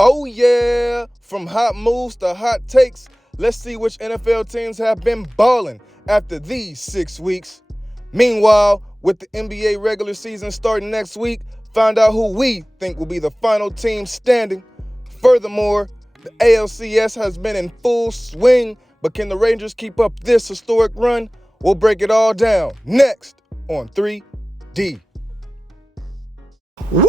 Oh yeah, from hot moves to hot takes, let's see which NFL teams have been balling after these 6 weeks. Meanwhile, with the NBA regular season starting next week, find out who we think will be the final team standing. Furthermore, the ALCS has been in full swing, but can the Rangers keep up this historic run? We'll break it all down next on 3D. Woo!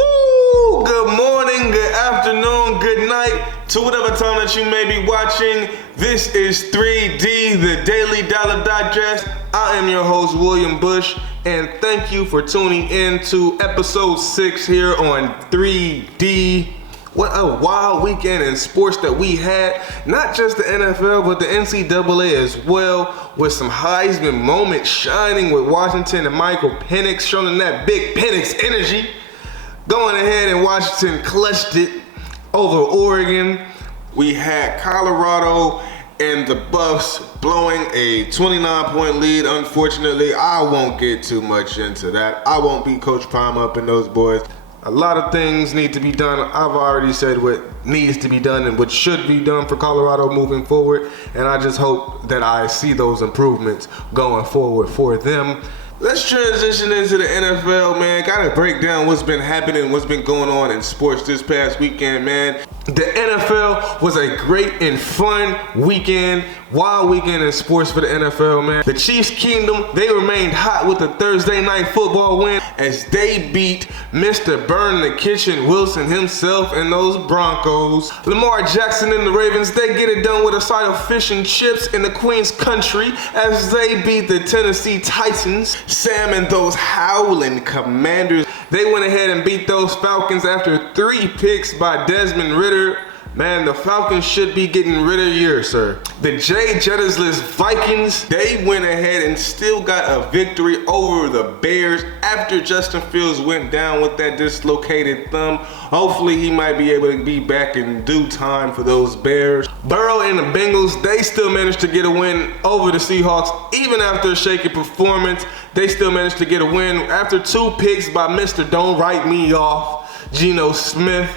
Good morning, good afternoon, good night to whatever time that you may be watching. This is 3D, the Daily Dollar Digest. I am your host, William Bush, and thank you for tuning in to episode 6 here on 3D. What a wild weekend in sports that we had. Not just the NFL, but the NCAA as well, with some Heisman moments shining with Washington and Michael Penix showing that big Penix energy. Going ahead and Washington clutched it over Oregon. We had Colorado and the Buffs blowing a 29-point lead. Unfortunately, I won't get too much into that. I won't be Coach Palm up in those boys. A lot of things need to be done. I've already said what needs to be done and what should be done for Colorado moving forward. And I just hope that I see those improvements going forward for them. Let's transition into the NFL, man. Gotta break down what's been happening, what's been going on in sports this past weekend, man. The NFL was a great and fun weekend, wild weekend in sports for the NFL, man. The Chiefs Kingdom, they remained hot with a Thursday night football win as they beat Mr. Burn the Kitchen Wilson himself and those Broncos. Lamar Jackson and the Ravens, they get it done with a side of fish and chips in the Queen's country as they beat the Tennessee Titans. Sam and those howling Commanders, they went ahead and beat those Falcons after 3 picks by Desmond Ridder. Man, the Falcons should be getting rid of you, sir. The Jay Jettersless Vikings, they went ahead and still got a victory over the Bears after Justin Fields went down with that dislocated thumb. Hopefully he might be able to be back in due time for those Bears. Burrow and the Bengals, they still managed to get a win over the Seahawks. Even after a shaky performance, they still managed to get a win after 2 picks by Mr. Don't Write Me Off, Geno Smith.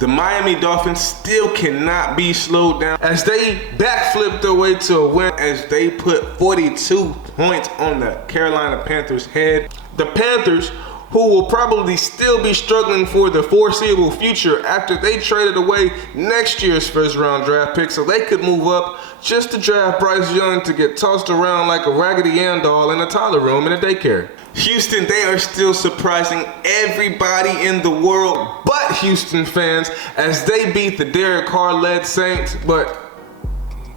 The Miami Dolphins still cannot be slowed down as they backflipped their way to a win as they put 42 points on the Carolina Panthers' head. The Panthers, who will probably still be struggling for the foreseeable future after they traded away next year's first-round draft pick so they could move up just to draft Bryce Young to get tossed around like a Raggedy Ann doll in a toddler room in a daycare. Houston, they are still surprising everybody in the world but Houston fans as they beat the Derek Carr-led Saints, but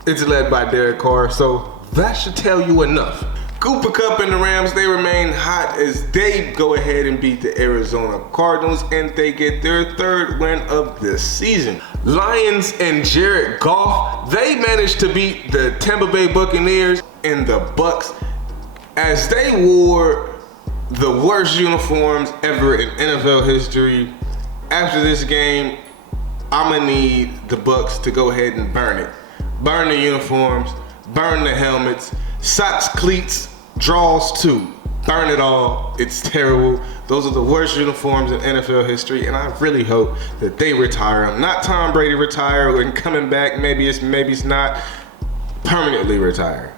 it's led by Derek Carr, so that should tell you enough. Cooper Kupp and the Rams, they remain hot as they go ahead and beat the Arizona Cardinals and they get their 3rd win of the season. Lions and Jared Goff, they managed to beat the Tampa Bay Buccaneers and the Bucks as they wore the worst uniforms ever in NFL history. After this game, I'm gonna need the Bucks to go ahead and burn it. Burn the uniforms, burn the helmets, socks, cleats, draws too. Burn it all. It's terrible. Those are the worst uniforms in NFL history, and I really hope that they retire them. Not Tom Brady retire and coming back, maybe it's not. Permanently retire.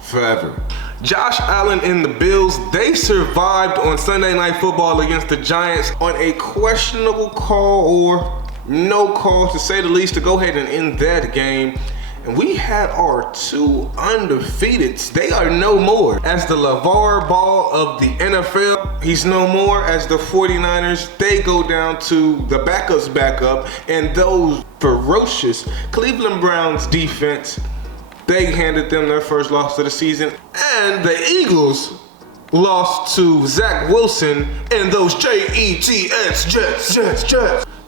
Forever. Josh Allen and the Bills, they survived on Sunday Night Football against the Giants on a questionable call or no call, to say the least, to go ahead and end that game. And we had our 2 undefeateds. They are no more. As the LeVar Ball of the NFL, he's no more. As the 49ers, they go down to the backups backup. And those ferocious Cleveland Browns defense, they handed them their first loss of the season. And the Eagles lost to Zach Wilson and those Jets.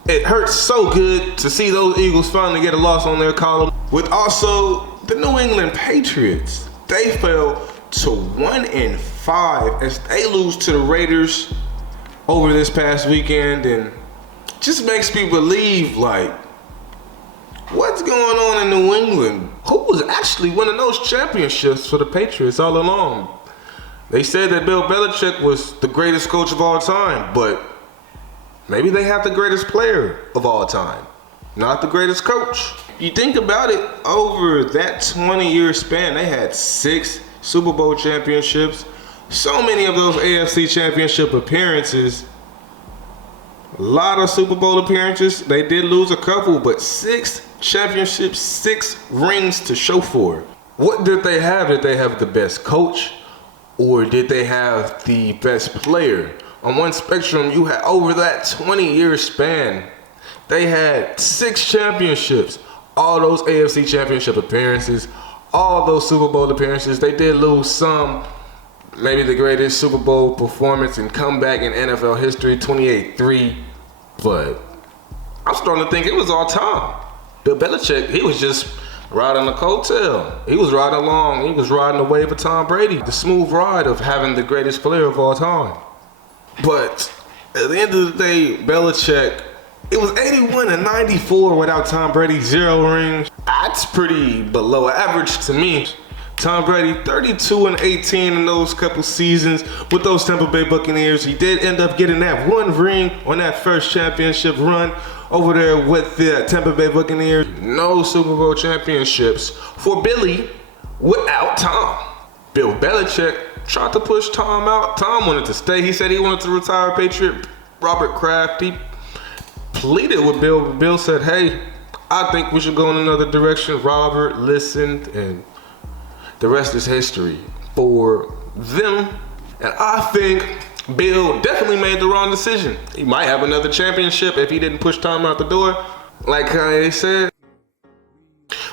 It hurts so good to see those Eagles finally get a loss on their column. With also the New England Patriots, they fell to 1-5 as they lose to the Raiders over this past weekend, and just makes me believe, like, what's going on in New England? Who was actually winning those championships for the Patriots all along? They said that Bill Belichick was the greatest coach of all time, but maybe they have the greatest player of all time. not the greatest coach. You think about it, over that 20-year span, they had 6 Super Bowl championships. So many of those AFC championship appearances. A lot of Super Bowl appearances. They did lose a couple, but 6 championships, 6 rings to show for it. What did they have? Did they have the best coach? Or did they have the best player? On one spectrum, you had over that 20-year span, they had 6 championships. All those AFC championship appearances, all those Super Bowl appearances. They did lose some. Maybe the greatest Super Bowl performance and comeback in NFL history, 28-3. But I'm starting to think it was all Tom. Bill Belichick, he was just riding a coattail. He was riding along. He was riding the wave of Tom Brady. The smooth ride of having the greatest player of all time. But at the end of the day, Belichick, it was 81-94 without Tom Brady, 0 rings. That's pretty below average to me. Tom Brady, 32-18 in those couple seasons with those Tampa Bay Buccaneers. He did end up getting that 1 ring on that first championship run over there with the Tampa Bay Buccaneers. No Super Bowl championships for Billy without Tom. Bill Belichick tried to push Tom out. Tom wanted to stay. He said he wanted to retire Patriot. Robert Kraft, he pleaded with Bill. Bill said, hey, I think we should go in another direction. Robert listened, and the rest is history for them. And I think Bill definitely made the wrong decision. He might have another championship if he didn't push Tom out the door, like Kanye said.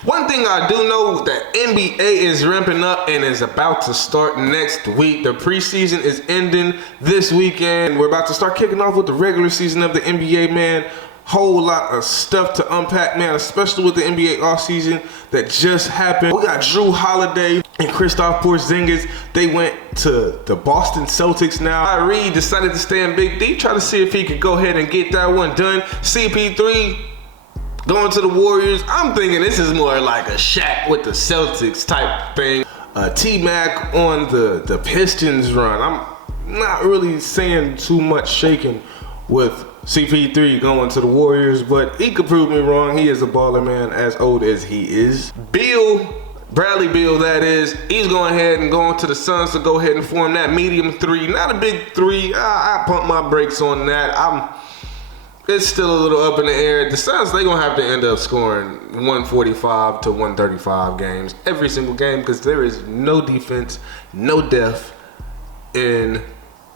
One thing I do know, that NBA is ramping up and is about to start next week. The preseason is ending this weekend. We're about to start kicking off with the regular season of the NBA, man. Whole lot of stuff to unpack, man, especially with the NBA offseason that just happened. We got Drew Holiday and Kristaps Porzingis. They went to the Boston Celtics now. Kyrie decided to stay in Big D, try to see if he could go ahead and get that one done. CP3 going to the Warriors. I'm thinking this is more like a Shaq with the Celtics type thing. T-Mac on the Pistons run. I'm not really saying too much shaking with CP3 going to the Warriors, but he could prove me wrong. He is a baller, man, as old as he is. Bradley Beal, that is, he's going ahead and going to the Suns to go ahead and form that medium 3. Not a big 3. I pump my brakes on that. It's still a little up in the air. The Suns, they're going to have to end up scoring 145 to 135 games every single game because there is no defense, no depth in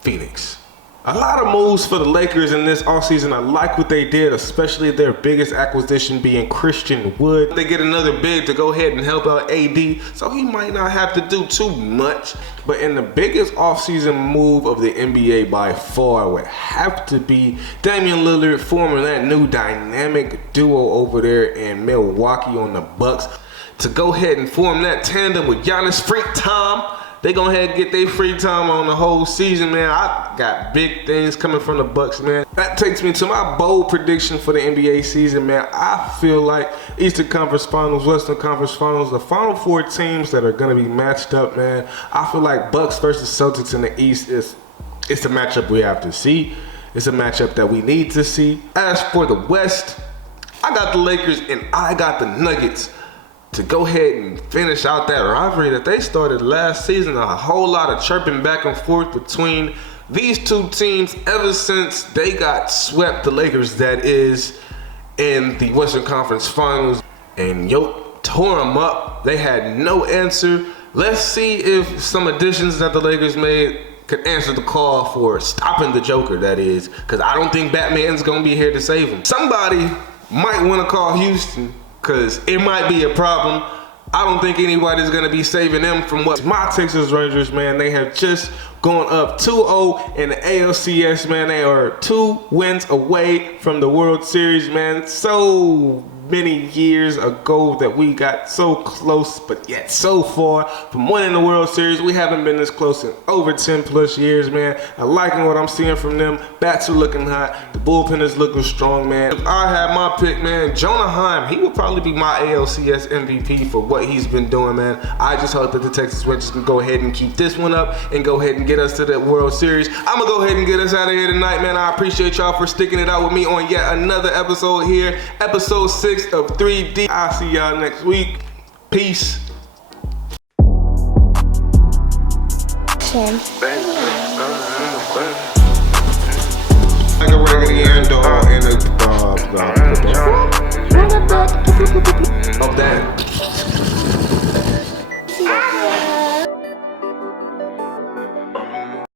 Phoenix. A lot of moves for the Lakers in this offseason. I like what they did, especially their biggest acquisition being Christian Wood. They get another big to go ahead and help out AD, so he might not have to do too much. But in the biggest offseason move of the NBA by far would have to be Damian Lillard forming that new dynamic duo over there in Milwaukee on the Bucks to go ahead and form that tandem with Giannis Freak Time. They go ahead and get their free time on the whole season, man. I got big things coming from the Bucks, man. That takes me to my bold prediction for the NBA season, man. I feel like Eastern Conference Finals, Western Conference Finals, the final 4 teams that are going to be matched up, man. I feel like Bucks versus Celtics in the East it's the matchup we have to see. It's a matchup that we need to see. As for the West, I got the Lakers and I got the Nuggets to go ahead and finish out that rivalry that they started last season. A whole lot of chirping back and forth between these 2 teams ever since they got swept, the Lakers that is, in the Western Conference Finals. And tore them up. They had no answer. Let's see if some additions that the Lakers made could answer the call for stopping the Joker, that is, because I don't think Batman's going to be here to save him. Somebody might want to call Houston, because it might be a problem. I don't think anybody's going to be saving them from what my Texas Rangers, man. They have just gone up 2-0 in the ALCS, man. They are 2 wins away from the World Series, man. So many years ago that we got so close, but yet so far from winning the World Series. We haven't been this close in over 10 plus years, man. I liking what I'm seeing from them. Bats are looking hot. The bullpen is looking strong, man. If I had my pick, man, Jonah Heim, he would probably be my ALCS MVP for what he's been doing, man. I just hope that the Texas Rangers can go ahead and keep this one up and go ahead and get us to the World Series. I'm gonna go ahead and get us out of here tonight, man. I appreciate y'all for sticking it out with me on yet another episode here, episode 6 of 3D. I'll see y'all next week. Peace. Like a raggedy end dog in a